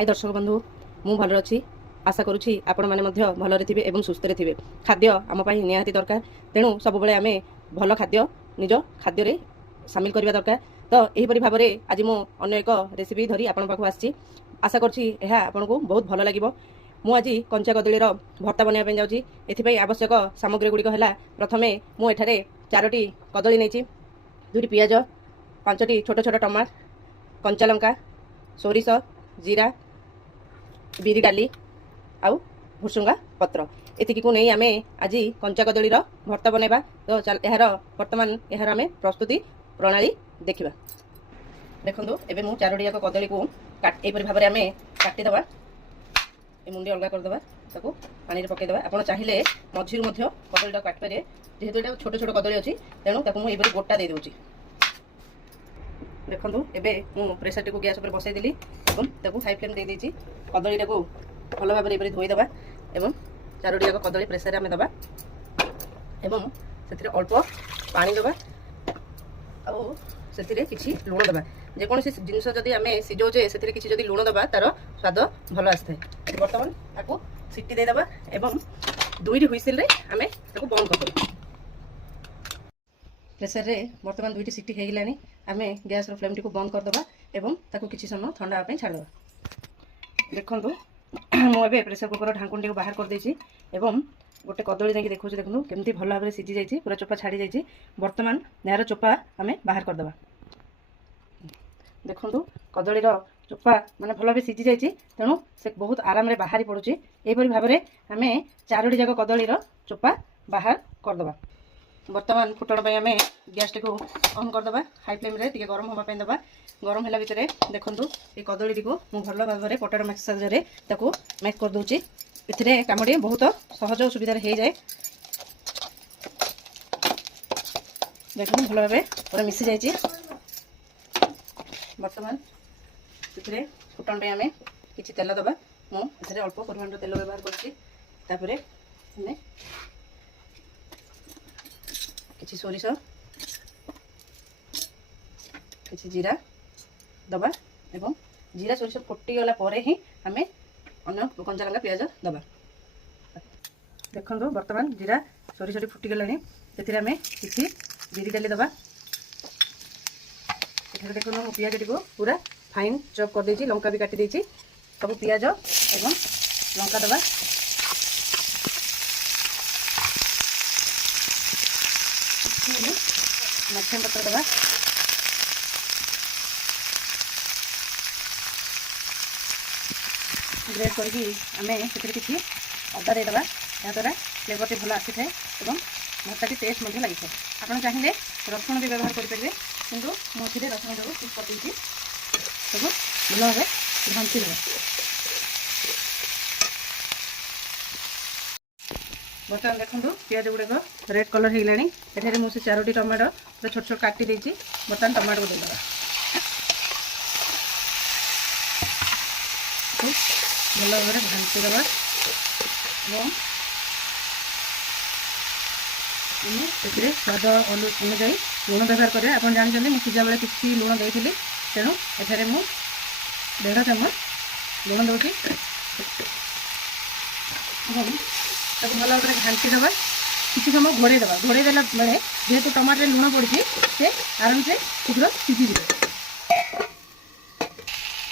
हाय दर्शक बंधु मु भल अच्छी आशा करुँची आपण मैंने भलरे थे और सुस्थ थे खाद्य आम निहाती दरकार तेणु सब आम भल खाद्य निज खाद्य सामिल करने दरकार तो यहीपरि भाव में आज मुझे एक रेसिपी धरी आपण पाखु आसी आशा करुँच को बहुत भल लगे मु आज कंचा कदलीर भर्ता बनवाई जाऊँगी एथि आवश्यक सामग्री गुड़िक है प्रथम मुझे 4टी कदली नहीं 2टी पियाज 5टी छोट छोट टमाटर कंचा लंका सोरिष जीरा बिरी डाली आउ भुसुंगा पत्र एतिकी को नहीं आम आज कंचा कदलीर भर्ता बनवा तो यार बर्तमान यार आम प्रस्तुति प्रणाली देखा देखो एबे मु 4टी जाक कदली को यहपरि भाव में आम काटिदेवा ये मुंडी अलग करदे ताको पानी पकईदे आप चाहिए मझिरू कदलीटा काटिपारे जेहेतु यहाँ छोट छोट कदली अच्छी तेणु ताको मुझे गोटा दे दूँ देखो एबे मु प्रेसर टी को गैस पर बसई देली एवं ताको हाई फ्लेम दे देछि कदलीटा को भल भाव में धोई देबा एवं 4टी जाक कदली प्रेसर आम देबा एवं से अल्प पानी देबा आउ से किसी लुण देबा जेकोसी जिनस जदि आम सिझौचे से किसी जदि लुण देबा तार स्वाद भल आसता है बर्तमान ताको सीटी दे देबा एवं 2टी हुइसिल रे आम ताको बंद करदेबा प्रेसर रे बर्तमान 2टी सीटी हो गलानी आम गैस फ्लेम टी को बंद करदे एवं ताको किसी समय ठंडा होगा छाड़ देखु मुझे प्रेसर कुकर ढांकुणी को बाहर कर देछि एवं गोटे कदली जाकि देखो देखो केमती भल भाव में सीझी जाइए पूरा चोपा छाड़ी जाइए बर्तमान यार चोपा आम बाहर करदे देखु कदलीर चोपा माने भल भाव सीझी जाइए तेणु से बहुत आराम रे बाहरी पड़ुछि एपरि भाव में आम 4टी जाक कदलीर चोपा बाहर करदे बर्तमान फुटण आम गैस टी को ऑन करदे हाई फ्लेम रे टिके गरम होगा देवा गरम है भितर देखु ये कदली टी को मुझे भल भाव में पटेटो मैक्सर ताको मैक कर दूची ए कामटी बहुत सहज और सुविधा हो जाए देखो भल भाव पूरा मिसी जाइए बर्तमान से फुटण आम कि तेल दबा मुझे अल्प परिमाण तेल व्यवहार कर किसी सोरिष किसी जीरा दबा एवं जीरा सोरिष फुटीगला ही आम अन्य कंचा लंका पियाज दबा देखो बर्तमान जीरा सोरिष फुटीगला से आम किसी बिरी डाली दबा देखो मो पियाज टी को पूरा फाइन चॉप कर देछि लंका भी काटी देछि सब पियाज एवं लंका दबा मध्यम पत्र दबा ग्रेट करके आम से किसी अदा देदेबा याद्वारा फ्लेवर भल आसी थाए और भर्ताटी टेस्ट लगी था आप चाहिए रसुण भी व्यवहार करेंगे किंतु मुझे रसुण जो स्किप कर देती सब भल भाव घंटी देव बर्तमान देखो पियाज गुड़ाक रेड कलर हो गलानी एठारे मुझे 4टी टमाटो पूरा छोट छोट काटी देछि बर्तमान टमाटो को देदेबा भल भाव में घंटी देवा से स्वाद अनुजाई लुण व्यवहार करें आप जानते मुझे सीझा बेले किसी लुण देती तेणु एठारे मु 1.5 चामच लुण दूसरी भल भाव में घाटी देवा किसी समय घोड़े देवा घोड़े देला बेले जेहेतु टमाटर लुण पड़ी से आराम से शीघ्र सीझी जाए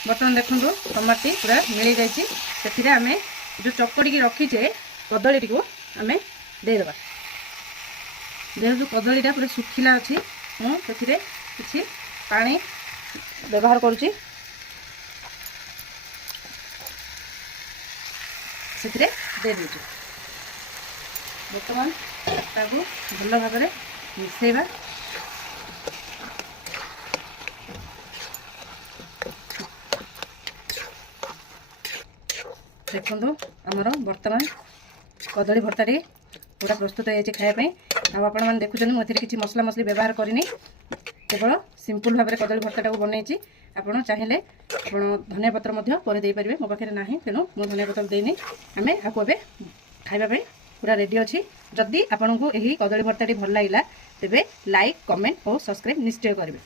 बर्तमान देखो टमाटी पूरा मिल जाए आम जो चकड़ी रखीचे कदली को आम देदेबा जेहेतु कदलीटा पूरा सुखिला अच्छी मुझे किसी पानी व्यवहार करुँची से दे दूँ बर्तमान ताकू भल भाव में मिसेबा देखो आमर बर्तमान कदली भर्ताटी पूरा प्रस्तुत हो खायापी आपण मैंने देखुं मुझे किसी मसला मसली व्यवहार करनी केवल सिंपल भाव में कदली भर्ताटा को बनई आपड़ चाहिए आप धनिया पत्र पर दे पारे मो पाखे ना तेणु मुझे धनिया पत्र देनी आम आपको ए खावाई पूरा रेडी अच्छी जदि आपको यही कदली भर्ताटी भल लगा तेरे लाइक कमेंट और सब्सक्राइब निश्चय करेंगे।